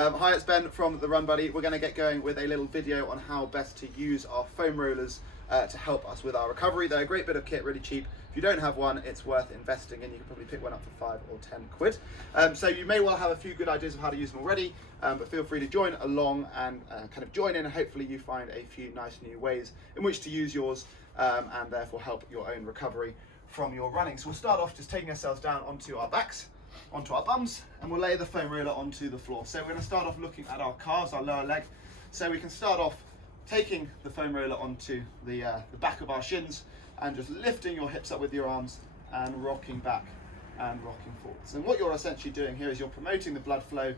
Hi, it's Ben from the Run Buddy. We're going to get going with a little video on how best to use our foam rollers to help us with our recovery. They're a great bit of kit, really cheap. If you don't have one, it's worth investing in. You can probably pick one up for 5 or 10 quid. So you may well have a few good ideas of how to use them already, but feel free to join along and kind of join in, and hopefully you find a few nice new ways in which to use yours and therefore help your own recovery from your running. So we'll start off just taking ourselves down onto our backs, onto our bums, and we'll lay the foam roller onto the floor. So we're going to start off looking at our calves, our lower leg. So we can start off taking the foam roller onto the back of our shins and just lifting your hips up with your arms and rocking back and rocking forwards. And what you're essentially doing here is you're promoting the blood flow,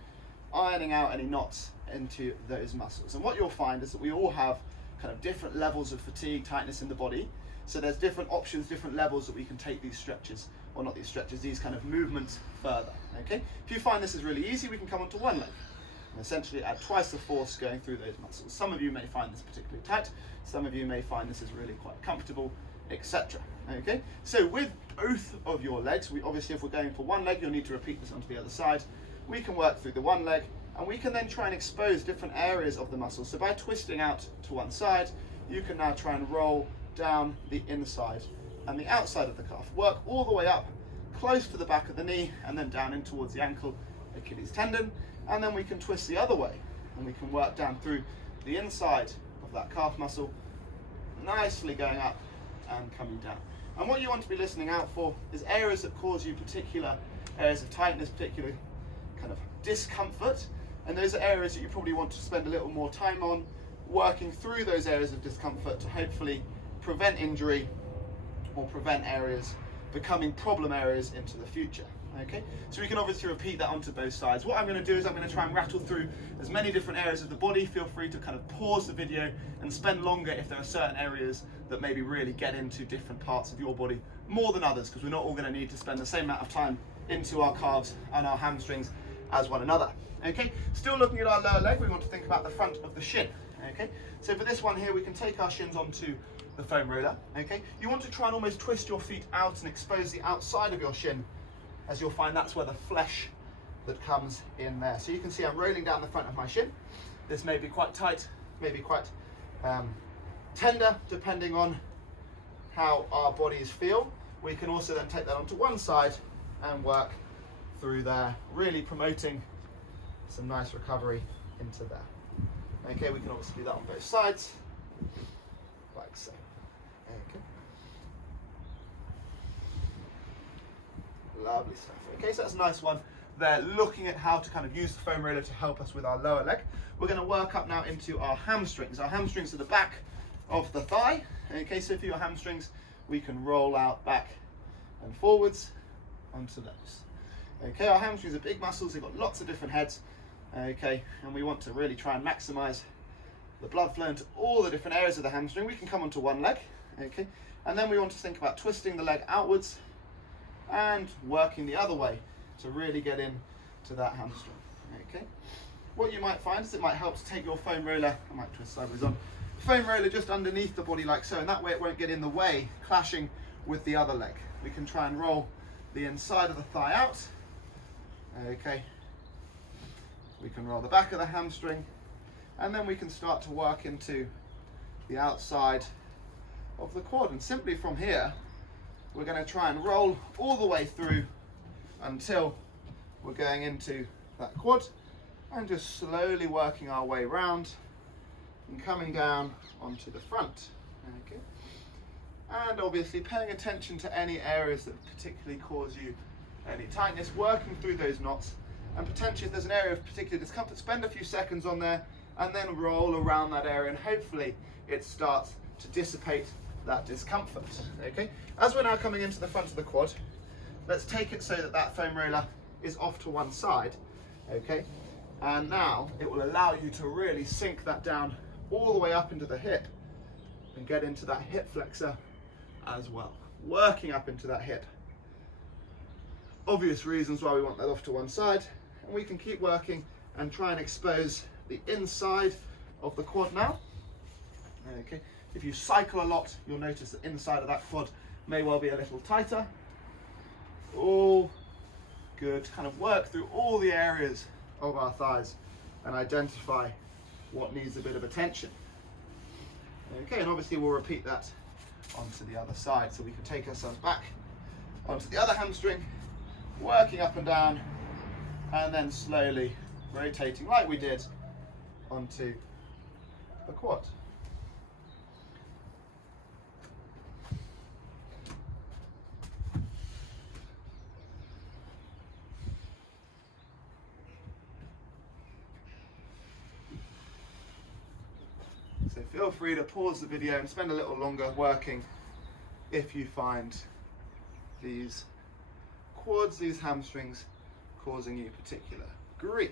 ironing out any knots into those muscles. And what you'll find is that we all have kind of different levels of fatigue, tightness in the body. So there's different options, different levels that we can take these stretches, or not these stretches, these kind of movements further, okay? If you find this is really easy, we can come onto one leg and essentially add twice the force going through those muscles. Some of you may find this particularly tight, some of you may find this is really quite comfortable, etc. Okay, so with both of your legs, obviously if we're going for one leg, you'll need to repeat this onto the other side. We can work through the one leg, and we can then try and expose different areas of the muscle. So by twisting out to one side, you can now try and roll down the inside and the outside of the calf. Work all the way up, close to the back of the knee, and then down in towards the ankle, Achilles tendon, and then we can twist the other way, and we can work down through the inside of that calf muscle, nicely going up and coming down. And what you want to be listening out for is areas that cause you particular areas of tightness, particular kind of discomfort, and those are areas that you probably want to spend a little more time on, working through those areas of discomfort to hopefully prevent injury or prevent areas becoming problem areas into the future. Okay, so we can obviously repeat that onto both sides. What I'm going to do is I'm going to try and rattle through as many different areas of the body. Feel free to kind of pause the video and spend longer if there are certain areas that maybe really get into different parts of your body more than others, because we're not all going to need to spend the same amount of time into our calves and our hamstrings as one another. Okay, still looking at our lower leg, we want to think about the front of the shin. Okay, so for this one here, we can take our shins onto the foam roller. Okay, you want to try and almost twist your feet out and expose the outside of your shin, as you'll find that's where the flesh that comes in there. So you can see I'm rolling down the front of my shin. This may be quite tight, maybe quite tender, depending on how our bodies feel. We can also then take that onto one side and work through there, really promoting some nice recovery into there. Okay, we can obviously do that on both sides, like so. Okay. Lovely stuff. Okay, so that's a nice one there, looking at how to kind of use the foam roller to help us with our lower leg. We're going to work up now into our hamstrings. Our hamstrings are the back of the thigh. Okay, so for your hamstrings, we can roll out back and forwards onto those. Okay, our hamstrings are big muscles, they've got lots of different heads. Okay, and we want to really try and maximize the blood flow into all the different areas of the hamstring. We can come onto one leg, okay, and then we want to think about twisting the leg outwards and working the other way to really get in to that hamstring. Okay, what you might find is it might help to take your foam roller, I might twist sideways on, foam roller just underneath the body like so, and that way it won't get in the way, clashing with the other leg. We can try and roll the inside of the thigh out. Okay, we can roll the back of the hamstring, and then we can start to work into the outside of the quad. And simply from here, we're going to try and roll all the way through until we're going into that quad, and just slowly working our way round and coming down onto the front. Okay, and obviously paying attention to any areas that particularly cause you any tightness, working through those knots, and potentially if there's an area of particular discomfort, spend a few seconds on there and then roll around that area, and hopefully it starts to dissipate that discomfort. Okay, as we're now coming into the front of the quad, let's take it so that that foam roller is off to one side. Okay, and now it will allow you to really sink that down all the way up into the hip and get into that hip flexor as well, working up into that hip. Obvious reasons why we want that off to one side, and we can keep working and try and expose the inside of the quad now. Okay, if you cycle a lot, you'll notice the inside of that quad may well be a little tighter. All good, kind of work through all the areas of our thighs and identify what needs a bit of attention. Okay, and obviously we'll repeat that onto the other side, so we can take ourselves back onto the other hamstring, working up and down, and then slowly rotating like we did onto the quad. So feel free to pause the video and spend a little longer working if you find these quads, these hamstrings, causing you particular grief.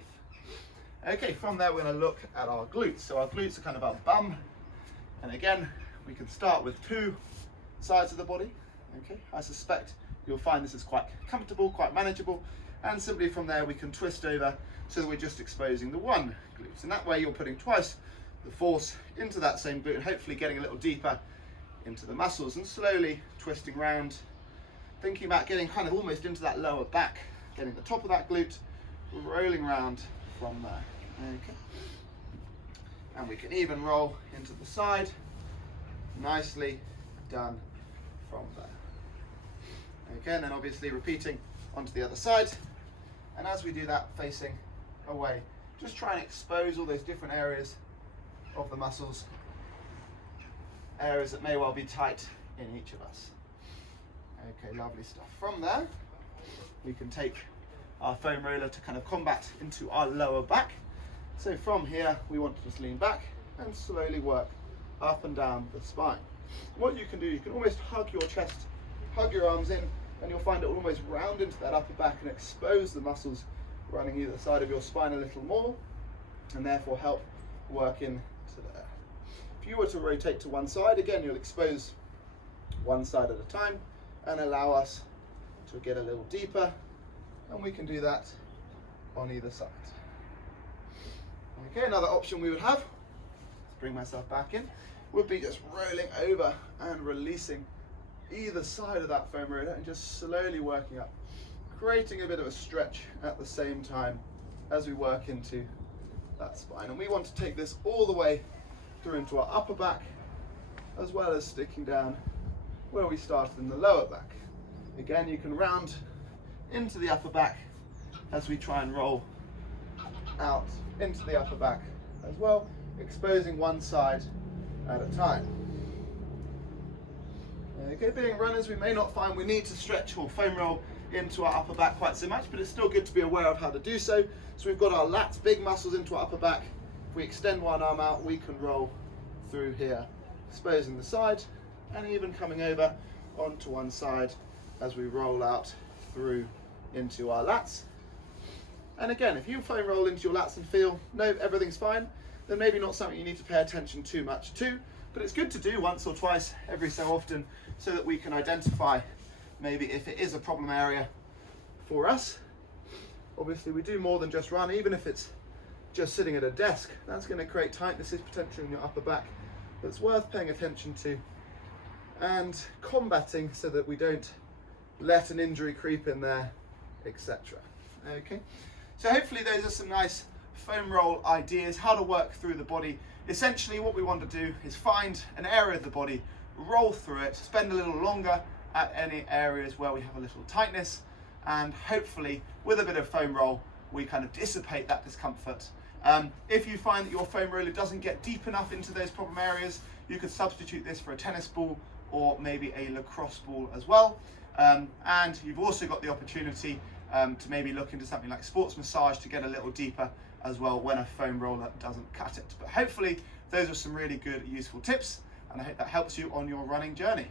Okay, from there we're going to look at our glutes. So our glutes are kind of our bum, and again we can start with two sides of the body. Okay, I suspect you'll find this is quite comfortable, quite manageable, and simply from there we can twist over so that we're just exposing the one glute, and that way you're putting twice the force into that same glute and hopefully getting a little deeper into the muscles, and slowly twisting round, thinking about getting kind of almost into that lower back, getting the top of that glute, rolling round from there. Okay, and we can even roll into the side, nicely done from there. Okay, and then obviously repeating onto the other side, and as we do that, facing away, just try and expose all those different areas of the muscles, areas that may well be tight in each of us. Okay, lovely stuff. From there, we can take our foam roller to kind of combat into our lower back. So from here, we want to just lean back and slowly work up and down the spine. What you can do, you can almost hug your chest, hug your arms in, and you'll find it will almost round into that upper back and expose the muscles running either side of your spine a little more, and therefore help work in to there. If you were to rotate to one side, again, you'll expose one side at a time and allow us to get a little deeper, and we can do that on either side. Okay, another option we would have, let's bring myself back in, would be just rolling over and releasing either side of that foam roller and just slowly working up, creating a bit of a stretch at the same time as we work into that spine. And we want to take this all the way through into our upper back, as well as sticking down where we started in the lower back. Again, you can round into the upper back as we try and roll out into the upper back as well, exposing one side at a time. Okay, being runners, we may not find we need to stretch or foam roll into our upper back quite so much, but it's still good to be aware of how to do so. So we've got our lats, big muscles into our upper back. If we extend one arm out, we can roll through here, exposing the side, and even coming over onto one side as we roll out through into our lats. And again, if you foam roll into your lats and feel, no, everything's fine, then maybe not something you need to pay attention too much to, but it's good to do once or twice every so often so that we can identify maybe if it is a problem area for us. Obviously we do more than just run, even if it's just sitting at a desk, that's going to create tightnesses potentially in your upper back that's worth paying attention to and combating so that we don't let an injury creep in there, etc. Okay, so hopefully those are some nice foam roll ideas, how to work through the body. Essentially what we want to do is find an area of the body, roll through it, spend a little longer at any areas where we have a little tightness, and hopefully with a bit of foam roll we kind of dissipate that discomfort. If you find that your foam roller doesn't get deep enough into those problem areas, you could substitute this for a tennis ball or maybe a lacrosse ball as well. And you've also got the opportunity to maybe look into something like sports massage to get a little deeper as well when a foam roller doesn't cut it. But hopefully those are some really good useful tips, and I hope that helps you on your running journey.